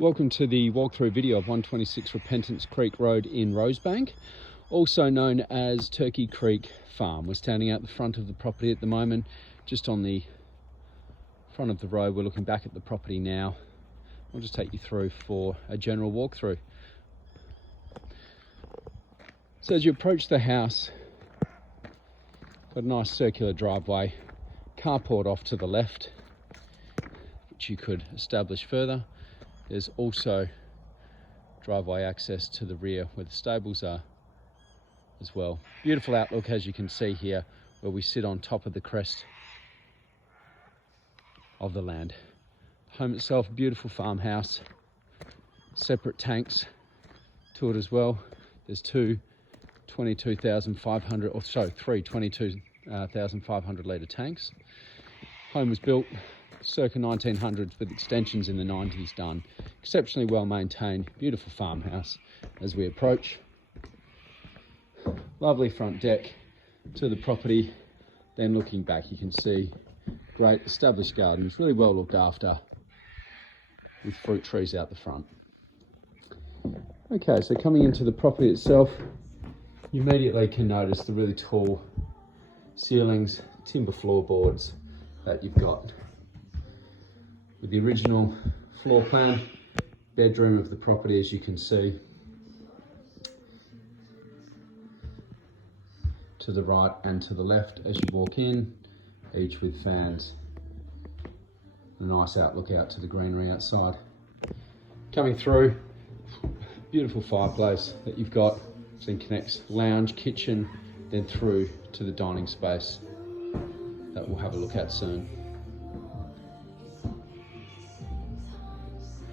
Welcome to the walkthrough video of 126 Repentance Creek Road in Rosebank, also known as Turkey Creek Farm. We're standing out the front of the property at the moment, just on the front of the road. We're looking back at the property now. I'll just take you through for a general walkthrough. So as you approach the house, got a nice circular driveway, carport off to the left, which you could establish further. There's also driveway access to the rear where the stables are as well. Beautiful outlook, as you can see here, where we sit on top of the crest of the land. Home itself, a beautiful farmhouse, separate tanks to it as well. There's three 22,500 litre tanks. Home was built circa 1900s with extensions in the 90s done. Exceptionally well maintained, beautiful farmhouse as we approach. Lovely front deck to the property. Then looking back, you can see great established gardens, really well looked after, with fruit trees out the front. Okay, so coming into the property itself, you immediately can notice the really tall ceilings, timber floorboards that you've got. With the original floor plan, bedroom of the property, as you can see, to the right and to the left as you walk in, each with fans. A nice outlook out to the greenery outside. Coming through, beautiful fireplace that you've got, so it connects lounge, kitchen, then through to the dining space that we'll have a look at soon.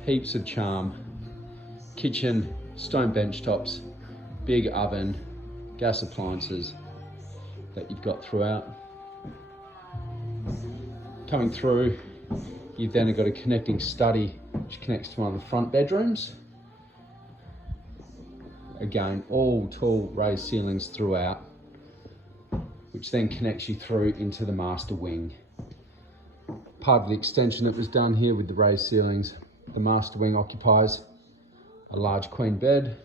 Heaps of charm. Kitchen, stone bench tops, big oven, gas appliances that you've got throughout. Coming through, you've then got a connecting study which connects to one of the front bedrooms. Again, all tall raised ceilings throughout, which then connects you through into the master wing. Part of the extension that was done here with the raised ceilings, the master wing occupies a large queen bed,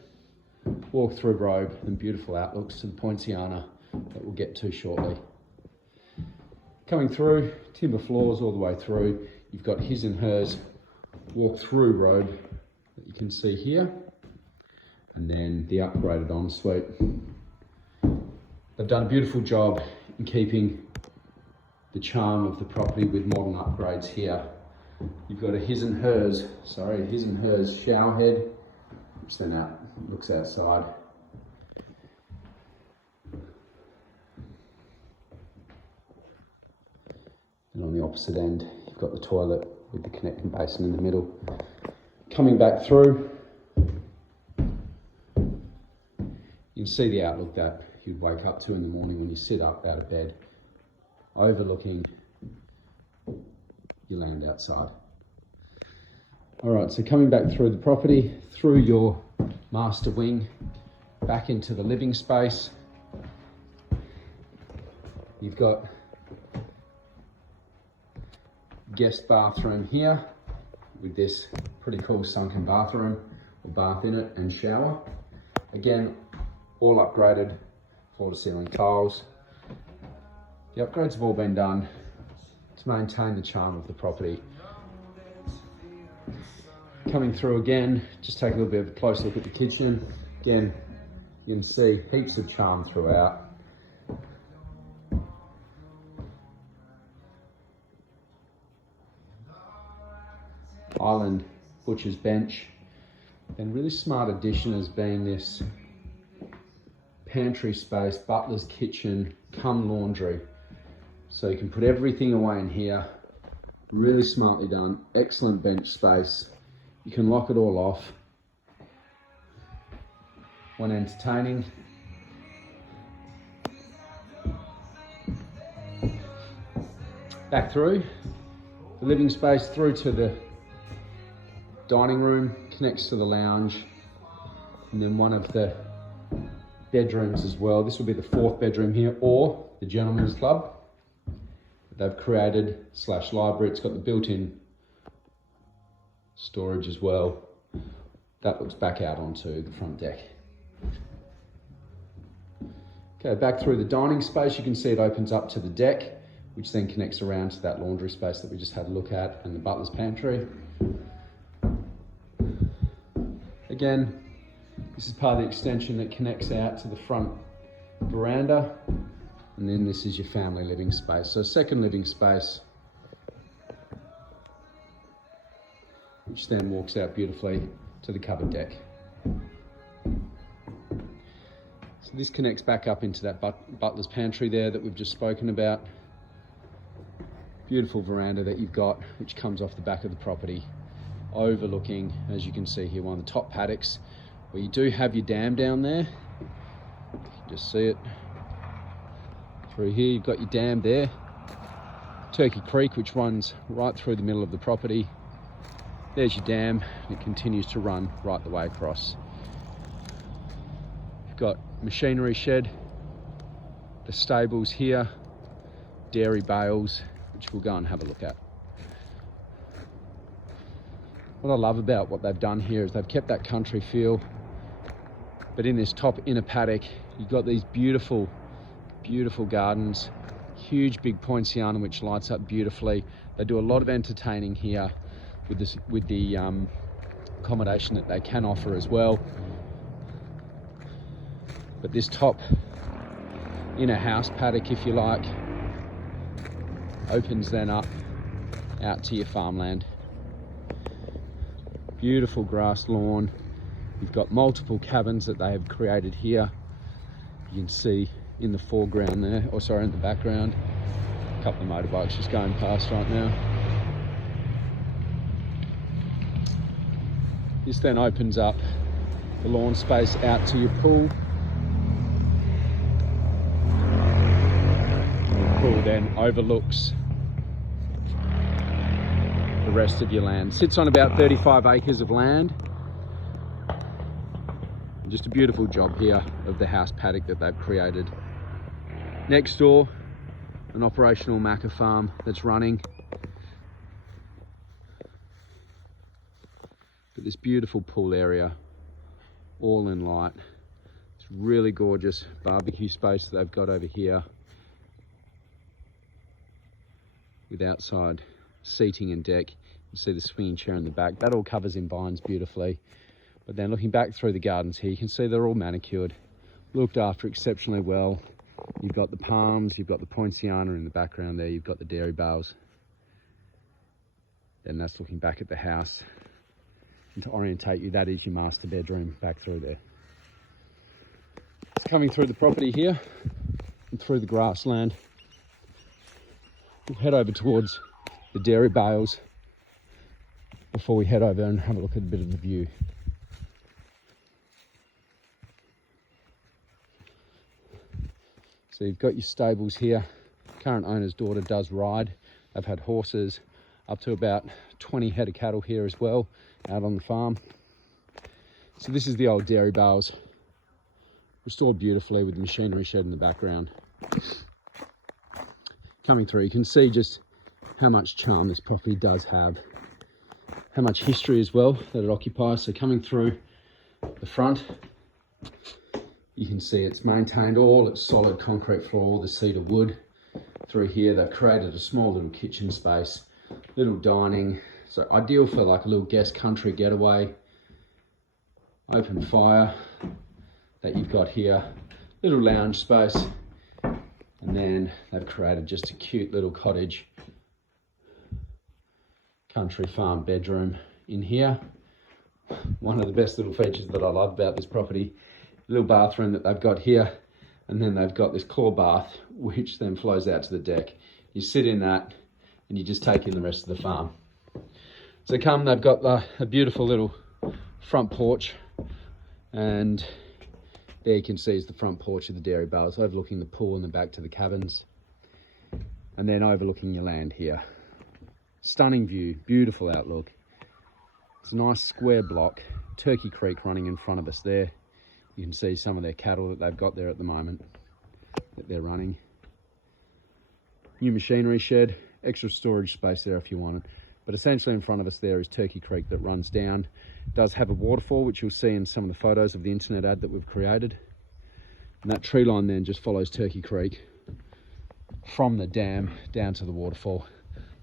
walk-through robe, and beautiful outlooks to the poinciana that we'll get to shortly. Coming through, timber floors all the way through. You've got his and hers walk-through robe that you can see here, and then the upgraded ensuite. They've done a beautiful job in keeping the charm of the property with modern upgrades here. You've got a his and hers shower head, which then looks outside. And on the opposite end, you've got the toilet with the connecting basin in the middle. Coming back through, you can see the outlook that you'd wake up to in the morning when you sit up out of bed, overlooking your land outside. All right, so coming back through the property, through your master wing, back into the living space, you've got guest bathroom here with this pretty cool sunken bathroom or bath in it and shower. Again, all upgraded floor to ceiling tiles. The upgrades have all been done to maintain the charm of the property. Coming through again, just take a little bit of a close look at the kitchen. Again, you can see heaps of charm throughout. Island butcher's bench. Then really smart addition has been this pantry space, butler's kitchen, cum laundry. So you can put everything away in here. Really smartly done, excellent bench space. You can lock it all off when entertaining. Back through the living space, through to the dining room, connects to the lounge, and then one of the bedrooms as well. This will be the fourth bedroom here, or the gentleman's club that they've created / library. It's got the built-in storage as well. that looks back out onto the front deck. Okay, back through the dining space, you can see it opens up to the deck, which then connects around to that laundry space that we just had a look at, and the butler's pantry. Again, this is part of the extension that connects out to the front veranda, and then this is your family living space. So second living space, which then walks out beautifully to the covered deck. So this connects back up into that butler's pantry there that we've just spoken about. Beautiful veranda that you've got, which comes off the back of the property, overlooking, as you can see here, one of the top paddocks, where you do have your dam down there. You can just see it through here. You've got your dam there, Turkey Creek, which runs right through the middle of the property. There's your dam, and it continues to run right the way across. You've got machinery shed, the stables here, dairy bales, which we'll go and have a look at. What I love about what they've done here is they've kept that country feel, but in this top inner paddock, you've got these beautiful, beautiful gardens, huge big poinciana which lights up beautifully. They do a lot of entertaining here with the accommodation that they can offer as well. But this top inner house paddock, if you like, opens then up out to your farmland. Beautiful grass lawn. You've got multiple cabins that they have created here. You can see in the foreground there, or sorry, in the background, a couple of motorbikes just going past right now. This then opens up the lawn space out to your pool. The pool then overlooks the rest of your land. Sits on about 35 acres of land. Just a beautiful job here of the house paddock that they've created. Next door, an operational Macca farm that's running. But this beautiful pool area, all in light. It's really gorgeous barbecue space that they've got over here, with outside seating and deck. You see the swinging chair in the back. That all covers in vines beautifully. But then looking back through the gardens here, you can see they're all manicured, looked after exceptionally well. You've got the palms, you've got the poinciana in the background there, you've got the dairy bales. And that's looking back at the house. And to orientate you, that is your master bedroom back through there. It's coming through the property here and through the grassland. We'll head over towards the dairy bales before we head over and have a look at a bit of the view. So you've got your stables here. Current owner's daughter does ride. They've had horses, up to about 20 head of cattle here as well, out on the farm. So this is the old dairy bales, restored beautifully with the machinery shed in the background. Coming through, you can see just how much charm this property does have, how much history as well that it occupies. So coming through the front, you can see it's maintained all its solid concrete floor, the cedar wood. Through here, they've created a small little kitchen space, little dining. So ideal for like a little guest country getaway. Open fire that you've got here, little lounge space. And then they've created just a cute little cottage, country farm bedroom in here. One of the best little features that I love about this property, little bathroom that they've got here, and then they've got this claw bath which then flows out to the deck. You sit in that and you just take in the rest of the farm. So they've got a beautiful little front porch, and there you can see is the front porch of the dairy bales, overlooking the pool and the back to the cabins, and then overlooking your land here. Stunning view, beautiful outlook. It's a nice square block, Turkey Creek running in front of us there. You can see some of their cattle that they've got there at the moment that they're running. New machinery shed, extra storage space there if you want it. But essentially in front of us there is Turkey Creek that runs down. It does have a waterfall, which you'll see in some of the photos of the internet ad that we've created. And that tree line then just follows Turkey Creek from the dam down to the waterfall.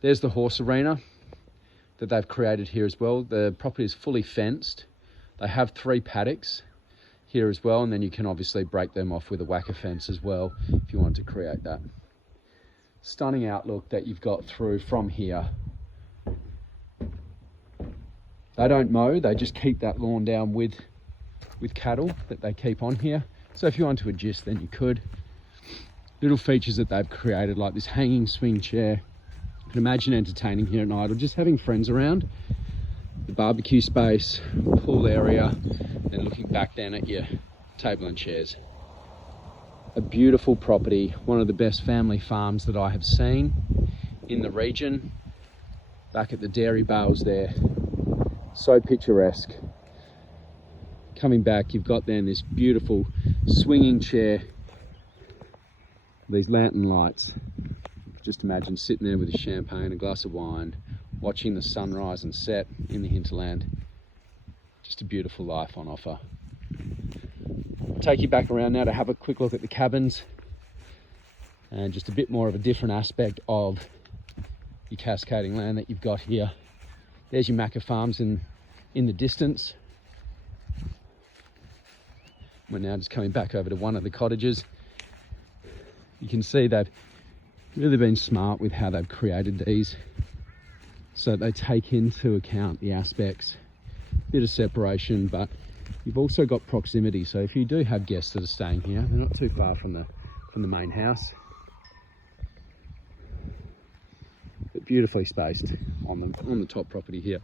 There's the horse arena that they've created here as well. The property is fully fenced. They have 3 paddocks here as well, and then you can obviously break them off with a whacker fence as well if you want to create that stunning outlook that you've got through from here. They don't mow, they just keep that lawn down with cattle that they keep on here. So if you want to adjust, then you could. Little features that they've created, like this hanging swing chair. You can imagine entertaining here at night or just having friends around. The barbecue space, pool area, and looking back then at your table and chairs. A beautiful property, one of the best family farms that I have seen in the region. Back at the dairy bales there, so picturesque. Coming back, you've got then this beautiful swinging chair, these lantern lights. Just imagine sitting there with a champagne, a glass of wine, watching the sunrise and set in the hinterland. Just a beautiful life on offer. I'll take you back around now to have a quick look at the cabins and just a bit more of a different aspect of your cascading land that you've got here. There's your Macca farms in the distance. We're now just coming back over to one of the cottages. You can see they've really been smart with how they've created these, so they take into account the aspects, bit of separation, but you've also got proximity. So if you do have guests that are staying here, they're not too far from the main house. But beautifully spaced on the top property here.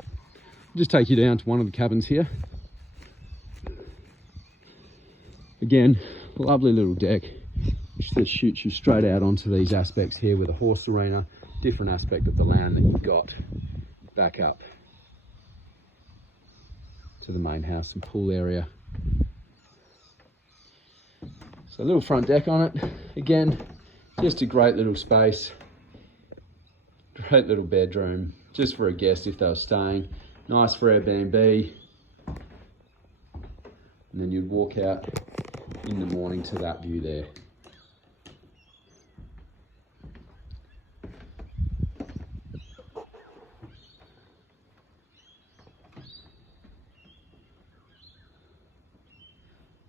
I'll just take you down to one of the cabins here. Again, lovely little deck, which just shoots you straight out onto these aspects here with a horse arena, different aspect of the land that you've got back up to the main house and pool area. So a little front deck on it. Again, just a great little space, great little bedroom, just for a guest if they were staying. Nice for Airbnb. And then you'd walk out in the morning to that view there.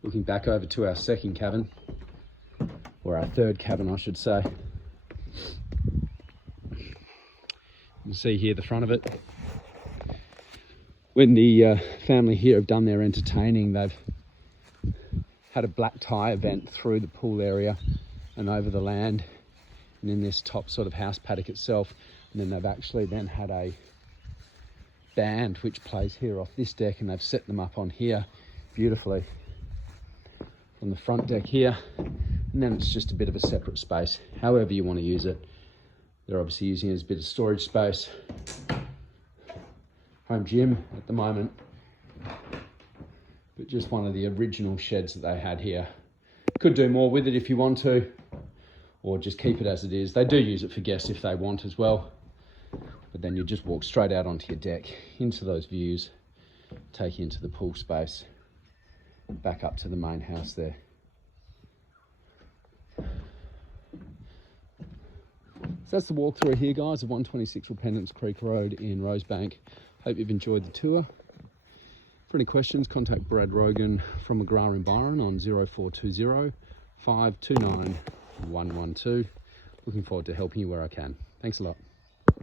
Looking back over to our second cabin, or our third cabin I should say. You can see here the front of it. When the family here have done their entertaining, they've had a black tie event through the pool area and over the land and in this top sort of house paddock itself. And then they've actually then had a band which plays here off this deck, and they've set them up on here beautifully on the front deck here. And then it's just a bit of a separate space, however you want to use it. They're obviously using it as a bit of storage space. Home gym at the moment, but just one of the original sheds that they had here. Could do more with it if you want to, or just keep it as it is. They do use it for guests if they want as well, but then you just walk straight out onto your deck, into those views, take you into the pool space, back up to the main house there. So that's the walkthrough here, guys, of 126 Repentance Creek Road in Rosebank. Hope you've enjoyed the tour. For any questions, contact Brad Rogan from McGrath in Byron on 0420 529 112. Looking forward to helping you where I can. Thanks a lot.